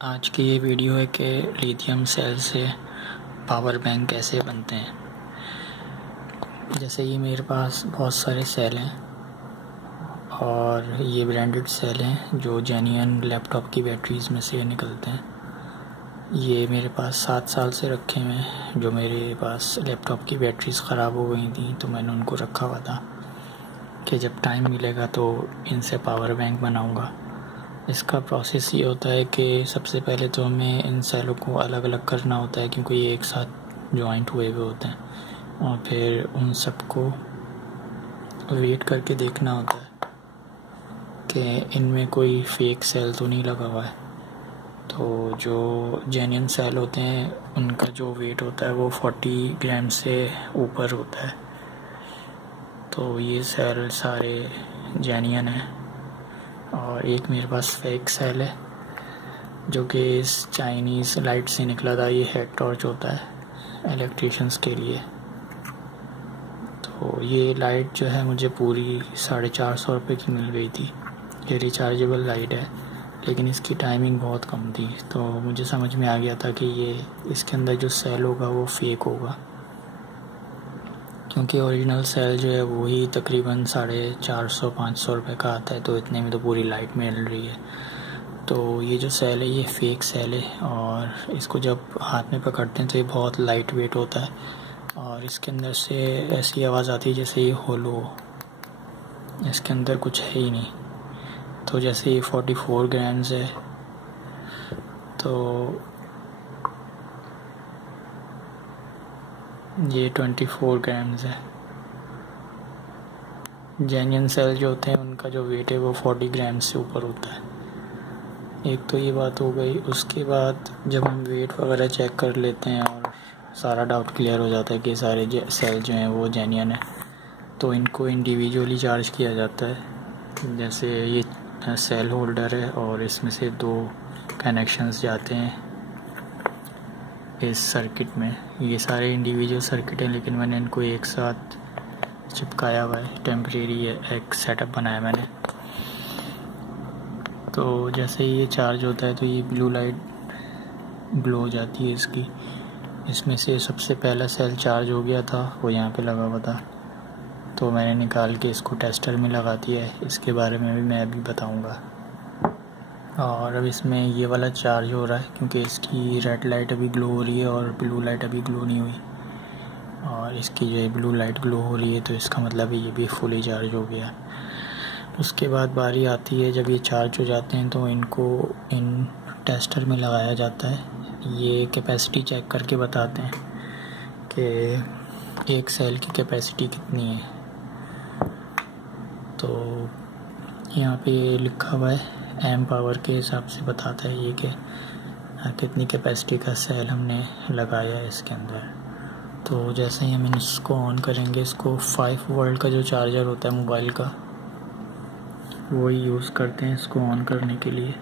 आज की ये वीडियो है कि लिथियम सेल से पावर बैंक कैसे बनते हैं। जैसे ये मेरे पास बहुत सारे सेल हैं और ये ब्रांडेड सेल हैं जो जेन्युइन लैपटॉप की बैटरीज़ में से निकलते हैं। ये मेरे पास 7 साल से रखे हुए हैं। जो मेरे पास लैपटॉप की बैटरीज़ ख़राब हो गई थी तो मैंने उनको रखा हुआ था कि जब टाइम मिलेगा तो इनसे पावर बैंक बनाऊँगा। इसका प्रोसेस ये होता है कि सबसे पहले तो हमें इन सेलों को अलग अलग करना होता है क्योंकि ये एक साथ जॉइंट हुए हुए होते हैं, और फिर उन सबको वेट करके देखना होता है कि इनमें कोई फेक सेल तो नहीं लगा हुआ है। तो जो जेन्युइन सेल होते हैं उनका जो वेट होता है वो 40 ग्राम से ऊपर होता है। तो ये सेल सारे जेन्युइन हैं। और एक मेरे पास फेक सेल है जो कि इस चाइनीज़ लाइट से निकला था। ये हेड टॉर्च होता है इलेक्ट्रिशियंस के लिए। तो ये लाइट जो है मुझे पूरी 450 रुपये की मिल गई थी। ये रिचार्जेबल लाइट है लेकिन इसकी टाइमिंग बहुत कम थी। तो मुझे समझ में आ गया था कि ये इसके अंदर जो सेल होगा वो फेक होगा, क्योंकि ओरिजिनल सेल जो है वो ही तकरीबन 450-500 रुपये का आता है। तो इतने में तो पूरी लाइट मिल रही है। तो ये जो सेल है ये फेक सेल है और इसको जब हाथ में पकड़ते हैं तो ये बहुत लाइट वेट होता है और इसके अंदर से ऐसी आवाज़ आती है जैसे ये होलो हो, इसके अंदर कुछ है ही नहीं। तो जैसे ये 44 ग्राम्स है तो ये 24 ग्राम्स है। जेन्युइन सेल जो होते हैं उनका जो वेट है वो 40 ग्राम से ऊपर होता है। एक तो ये बात हो गई। उसके बाद जब हम वेट वगैरह चेक कर लेते हैं और सारा डाउट क्लियर हो जाता है कि सारे सेल जो हैं वो जेन्युइन है, तो इनको इंडिविजुअली चार्ज किया जाता है। जैसे ये सेल होल्डर है और इसमें से 2 कनेक्शंस जाते हैं इस सर्किट में। ये सारे इंडिविजुअल सर्किट हैं लेकिन मैंने इनको एक साथ चिपकाया हुआ है। टेम्परेरी एक सेटअप बनाया मैंने। तो जैसे ये चार्ज होता है तो ये ब्लू लाइट ग्लो हो जाती है इसकी। इसमें से सबसे पहला सेल चार्ज हो गया था, वो यहाँ पे लगा हुआ था, तो मैंने निकाल के इसको टेस्टर में लगा दिया है। इसके बारे में भी मैं अभी बताऊँगा। और अब इसमें ये वाला चार्ज हो रहा है क्योंकि इसकी रेड लाइट अभी ग्लो हो रही है और ब्लू लाइट अभी ग्लो नहीं हुई। और इसकी जो ब्लू लाइट ग्लो हो रही है तो इसका मतलब है ये भी फुली चार्ज हो गया। उसके बाद बारी आती है जब ये चार्ज हो जाते हैं तो इनको इन टेस्टर में लगाया जाता है। ये कैपेसिटी चेक करके बताते हैं कि एक सेल की कैपेसिटी कितनी है। तो यहाँ पे लिखा हुआ है एम्प आवर के हिसाब से बताता है ये कि कितनी कैपेसिटी का सेल हमने लगाया है इसके अंदर। तो जैसे ही हम इसको ऑन करेंगे, इसको 5 वोल्ट का जो चार्जर होता है मोबाइल का वो ही यूज़ करते हैं इसको ऑन करने के लिए।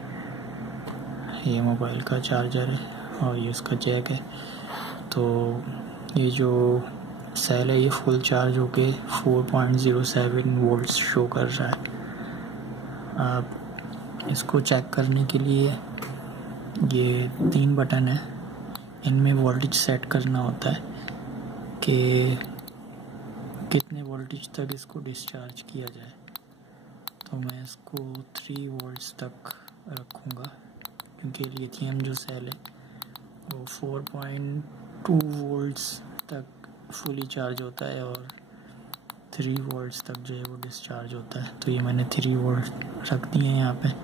ये मोबाइल का चार्जर है और ये उसका जैक है। तो ये जो सेल है ये फुल चार्ज होके 4.07 वोल्ट शो कर रहा है। अब इसको चेक करने के लिए ये 3 बटन है, इनमें वोल्टेज सेट करना होता है कि कितने वोल्टेज तक इसको डिस्चार्ज किया जाए। तो मैं इसको 3 वोल्ट्स तक रखूँगा क्योंकि लिथियम जो सेल है वो 4.2 वोल्ट्स तक फुली चार्ज होता है और 3 वोल्ट्स तक जो है वो डिस्चार्ज होता है। तो ये मैंने 3 वोल्ट रख दिए हैं यहाँ पे।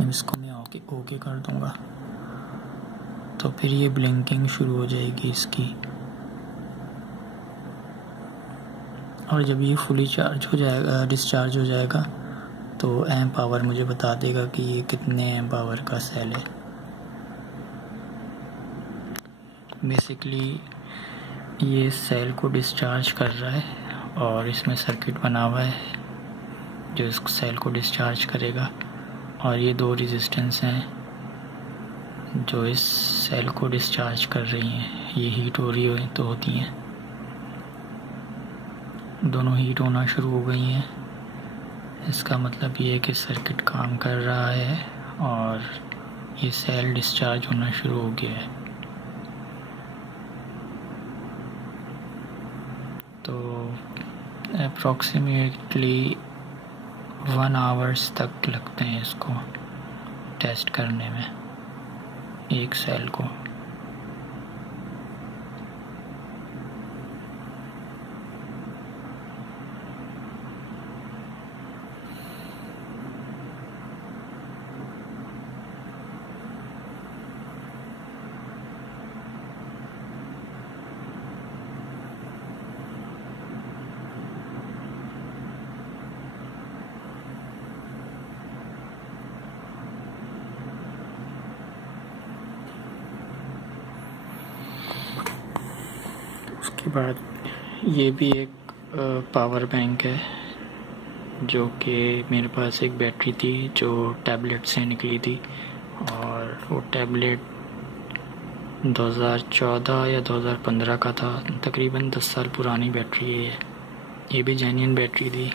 इसको मैं ओके कर दूँगा तो फिर ये ब्लिंकिंग शुरू हो जाएगी इसकी। और जब ये फुली चार्ज हो जाएगा, डिस्चार्ज हो जाएगा, तो एम्प आवर मुझे बता देगा कि ये कितने एम्प आवर का सेल है। बेसिकली ये सेल को डिस्चार्ज कर रहा है और इसमें सर्किट बना हुआ है जो इस सेल को डिस्चार्ज करेगा। और ये 2 रेजिस्टेंस हैं जो इस सेल को डिस्चार्ज कर रही हैं। ये हीट हो रही हो तो होती हैं, दोनों हीट होना शुरू हो गई हैं। इसका मतलब ये है कि सर्किट काम कर रहा है और ये सेल डिस्चार्ज होना शुरू हो गया है। तो अप्रॉक्सीमेटली 1 आवर्स तक लगते हैं इसको टेस्ट करने में, एक सेल को। उसके बाद ये भी एक पावर बैंक है, जो कि मेरे पास एक बैटरी थी जो टैबलेट से निकली थी, और वो टैबलेट 2014 या 2015 का था, तकरीबन 10 साल पुरानी बैटरी है। ये भी जेन्युइन बैटरी थी।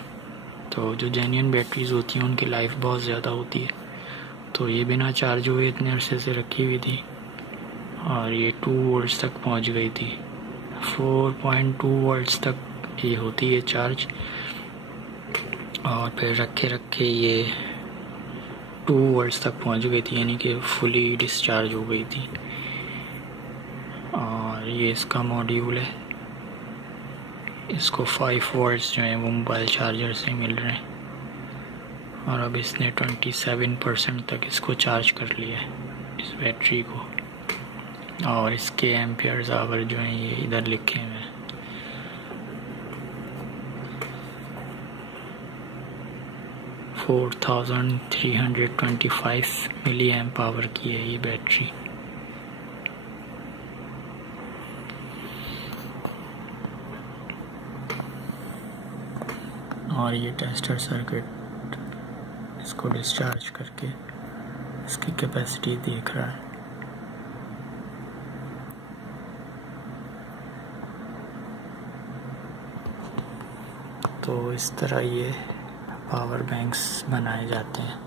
तो जो जेन्युइन बैटरीज होती हैं उनकी लाइफ बहुत ज़्यादा होती है। तो ये बिना चार्ज हुए इतने अरसे से रखी हुई थी और ये 2 वोल्ट्स तक पहुंच गई थी। 4.2 वोल्ट्स तक ये होती है चार्ज, और फिर रखे रखे ये 2 वोल्ट्स तक पहुंच गई थी, यानी कि फुली डिस्चार्ज हो गई थी। और ये इसका मॉड्यूल है। इसको 5 वोल्ट्स जो हैं वो मोबाइल चार्जर से मिल रहे हैं, और अब इसने 27% तक इसको चार्ज कर लिया है, इस बैटरी को। और इसके एम्पियर्स आवर जो हैं ये इधर लिखे हुए हैं। – 4325 मिली एम्प आवर की है ये बैटरी। और ये टेस्टर सर्किट इसको डिस्चार्ज करके इसकी कैपेसिटी देख रहा है। तो इस तरह ये पावर बैंक्स बनाए जाते हैं।